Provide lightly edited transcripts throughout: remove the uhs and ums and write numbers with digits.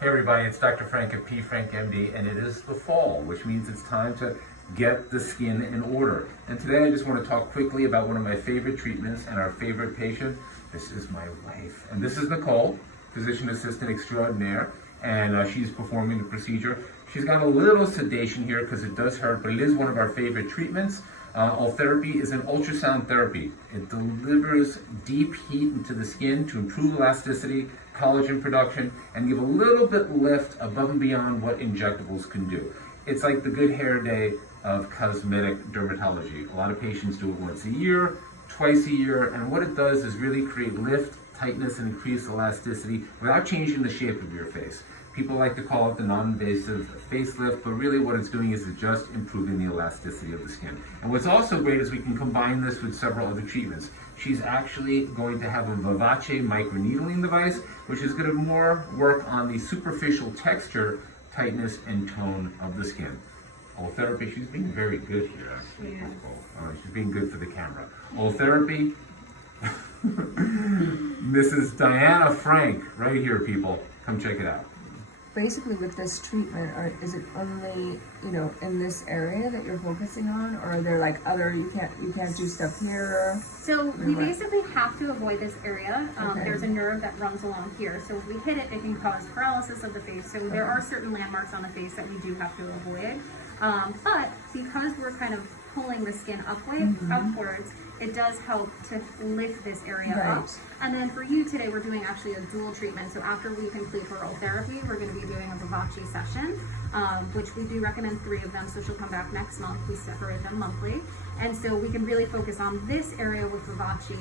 Hey everybody, it's Dr. Frank at PFRANKMD, and it is the fall, which means it's time to get the skin in order. And today I just want to talk quickly about one of my favorite treatments and our favorite patient. This is my wife, and this is Nicole, physician assistant extraordinaire, and she's performing the procedure. She's got a little sedation here because it does hurt, but it is one of our favorite treatments. Ultherapy is an ultrasound therapy. It delivers deep heat into the skin to improve elasticity, collagen production, and give a little bit lift above and beyond what injectables can do. It's like the good hair day of cosmetic dermatology. A lot of patients do it once a year, twice a year, and what it does is really create lift, tightness, and increase elasticity without changing the shape of your face. People like to call it the non-invasive facelift, but really what it's doing is it's just improving the elasticity of the skin. And what's also great is we can combine this with several other treatments. She's actually going to have a Vivace microneedling device, which is going to more work on the superficial texture, tightness, and tone of the skin. Ultherapy, she's being very good here. She's being good for the camera. Ultherapy, Mrs. Diana Frank, right here, people. Come check it out. Basically, with this treatment, is it only, in this area that you're focusing on, or are there like other, you can't do stuff here? So we basically have to avoid this area. There's a nerve that runs along here. So if we hit it, it can cause paralysis of the face. So there are certain landmarks on the face that we do have to avoid. But because we're kind of pulling the skin upwards, it does help to lift this area up. And then for you today, we're doing actually a dual treatment. So after we complete her Ultherapy, we're going to be doing a Vivace session, which we do recommend 3 of them. So she'll come back next month. We separate them monthly. And so we can really focus on this area with Vivace,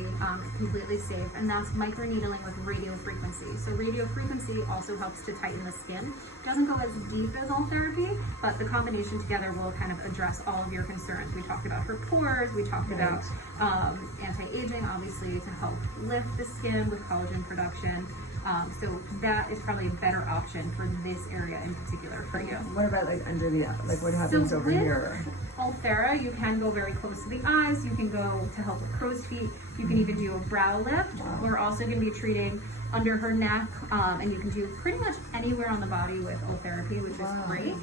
completely safe. And that's microneedling with radio frequency. So radio frequency also helps to tighten the skin. It doesn't go as deep as Ultherapy, but the combination together will kind of address all of your concerns. We talked about her pores. We talked about anti-aging, obviously, to help lift the skin with collagen production. So that is probably a better option for this area in particular for you. What about like under the, like what happens over here? Ulthera, you can go very close to the eyes. You can go to help with crow's feet. You can even do a brow lift. Wow. We're also going to be treating under her neck, and you can do pretty much anywhere on the body with Ultherapy, which is great.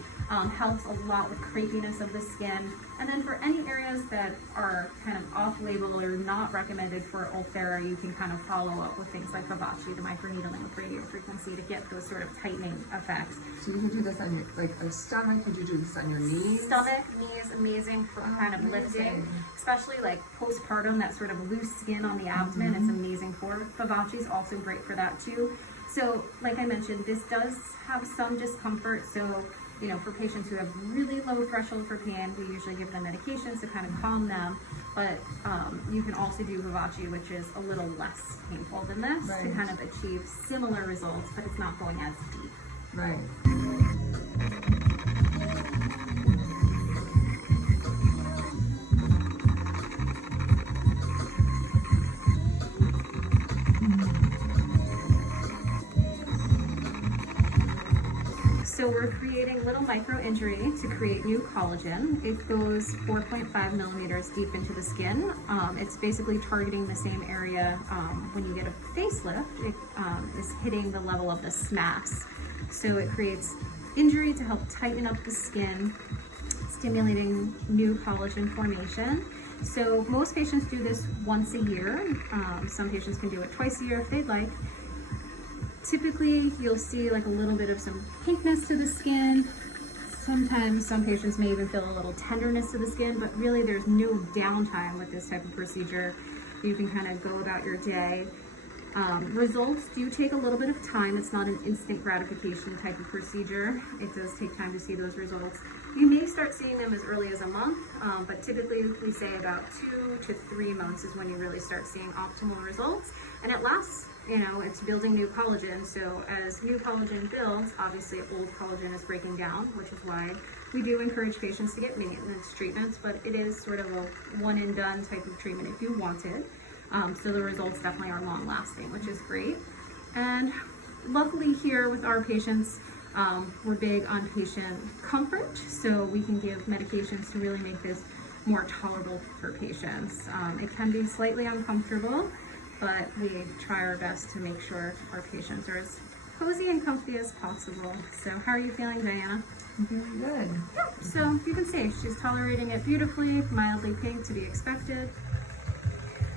Helps a lot with crepiness of the skin. And then for any areas that are kind of off-label or not recommended for Ulthera, you can kind of follow up with things like Vivace, the microneedling with radio frequency, to get those sort of tightening effects. So you can do this on your, like a stomach, could you do this on your knees? Stomach, knees, amazing for kind of lifting, especially like postpartum, that sort of loose skin on the abdomen, it's amazing for. Vivace is also great for that too. So like I mentioned, this does have some discomfort, so for patients who have really low threshold for pain, we usually give them medications to kind of calm them. But you can also do Vivace, which is a little less painful than this, to kind of achieve similar results, but it's not going as deep. Right. So we're creating little micro injury to create new collagen. It goes 4.5 millimeters deep into the skin. It's basically targeting the same area when you get a facelift. It is hitting the level of the SMAX. So it creates injury to help tighten up the skin, stimulating new collagen formation. So most patients do this once a year. Some patients can do it twice a year if they'd like. Typically, you'll see like a little bit of some pinkness to the skin. Sometimes some patients may even feel a little tenderness to the skin, but really there's no downtime with this type of procedure. You can kind of go about your day. Results do take a little bit of time. It's not an instant gratification type of procedure. It does take time to see those results. You may start seeing them as early as a month, but typically we say about 2 to 3 months is when you really start seeing optimal results. And it lasts, it's building new collagen. So as new collagen builds, obviously old collagen is breaking down, which is why we do encourage patients to get maintenance treatments, but it is sort of a one and done type of treatment if you want it. So the results definitely are long lasting, which is great. And luckily here with our patients, we're big on patient comfort. So we can give medications to really make this more tolerable for patients. It can be slightly uncomfortable, but we try our best to make sure our patients are as cozy and comfy as possible. So how are you feeling, Diana? Very good. So you can see she's tolerating it beautifully, mildly pink to be expected.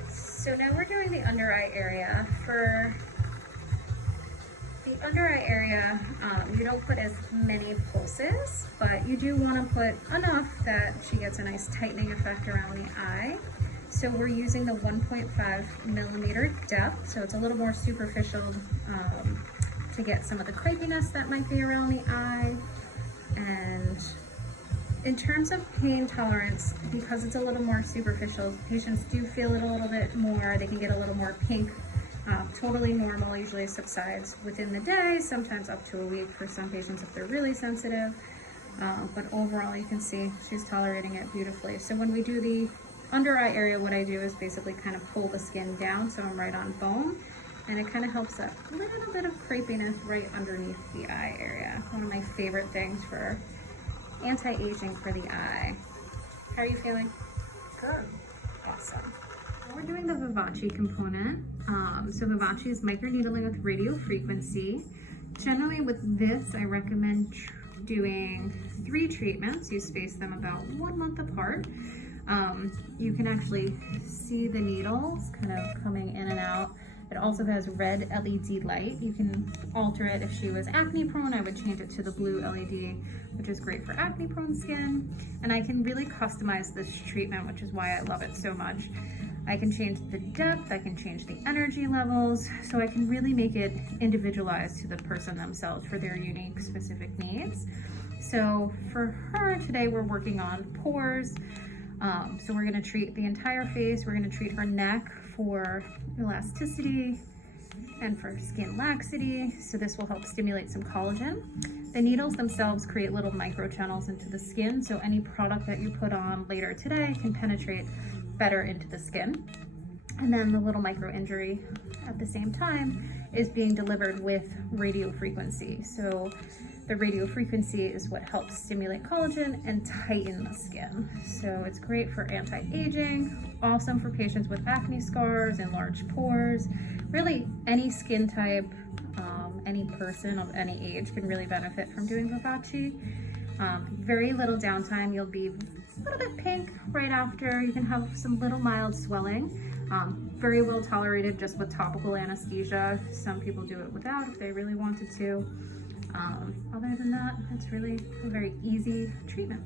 So now we're doing the under eye area. For the under eye area, you don't put as many pulses, but you do want to put enough that she gets a nice tightening effect around the eye. So we're using the 1.5 millimeter depth, so it's a little more superficial to get some of the crepiness that might be around the eye. And in terms of pain tolerance, because it's a little more superficial, patients do feel it a little bit more. They can get a little more pink. Totally normal, usually subsides within the day, sometimes up to a week for some patients if they're really sensitive. But overall, you can see she's tolerating it beautifully. So when we do the under eye area, what I do is basically kind of pull the skin down so I'm right on bone, and it kind of helps that little bit of crepiness right underneath the eye area. One of my favorite things for anti-aging for the eye. How are you feeling? Good. Awesome. We're doing the Vivace component. So Vivace is microneedling with radio frequency. Generally with this, I recommend doing 3 treatments. You space them about 1 month apart. You can actually see the needles kind of coming in and out. It also has red LED light. You can alter it. If she was acne prone, I would change it to the blue LED, which is great for acne prone skin. And I can really customize this treatment, which is why I love it so much. I can change the depth, I can change the energy levels, so I can really make it individualized to the person themselves for their unique specific needs. So for her today, we're working on pores. So we're gonna treat the entire face. We're gonna treat her neck for elasticity and for skin laxity. So this will help stimulate some collagen. The needles themselves create little micro channels into the skin. So any product that you put on later today can penetrate better into the skin. And then the little micro injury at the same time is being delivered with radio frequency. So the radio frequency is what helps stimulate collagen and tighten the skin. So it's great for anti-aging, awesome for patients with acne scars and large pores. Really any skin type, any person of any age can really benefit from doing Vivace. Very little downtime. You'll be a little bit pink right after. You can have some little mild swelling. Very well tolerated just with topical anesthesia. Some people do it without if they really wanted to. Other than that, it's really a very easy treatment.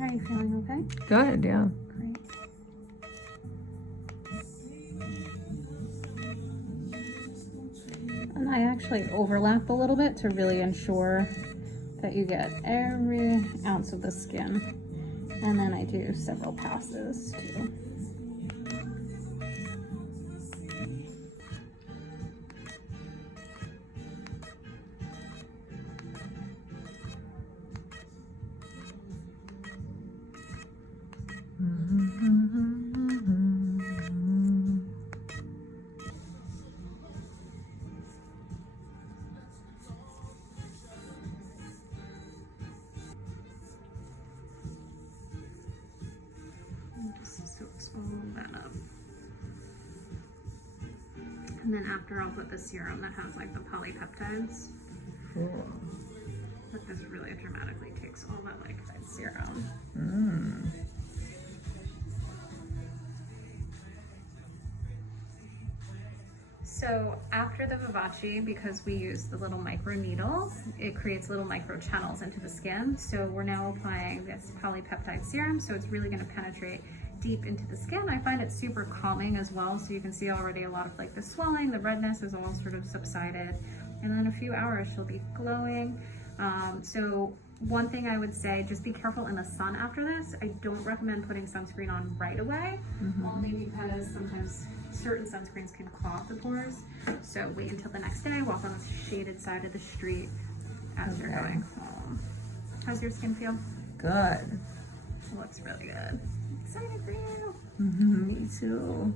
Are you feeling okay? Good, yeah. Great. And I actually overlap a little bit to really ensure that you get every ounce of the skin. And then I do several passes too. Just all that up. And then after I'll put the serum that has like the polypeptides. Cool. But this really dramatically takes all that like that serum. So after the Vivace, because we use the little micro needles, it creates little micro channels into the skin. So we're now applying this Polypeptide Serum. So it's really gonna penetrate deep into the skin. I find it super calming as well. So you can see already a lot of like the swelling, the redness is all sort of subsided. And then in a few hours, she'll be glowing. So one thing I would say, just be careful in the sun after this. I don't recommend putting sunscreen on right away, only because sometimes certain sunscreens can clog the pores. So wait until the next day, walk on the shaded side of the street as you're going home. How's your skin feel? Good. It looks really good. Excited for you. Me too.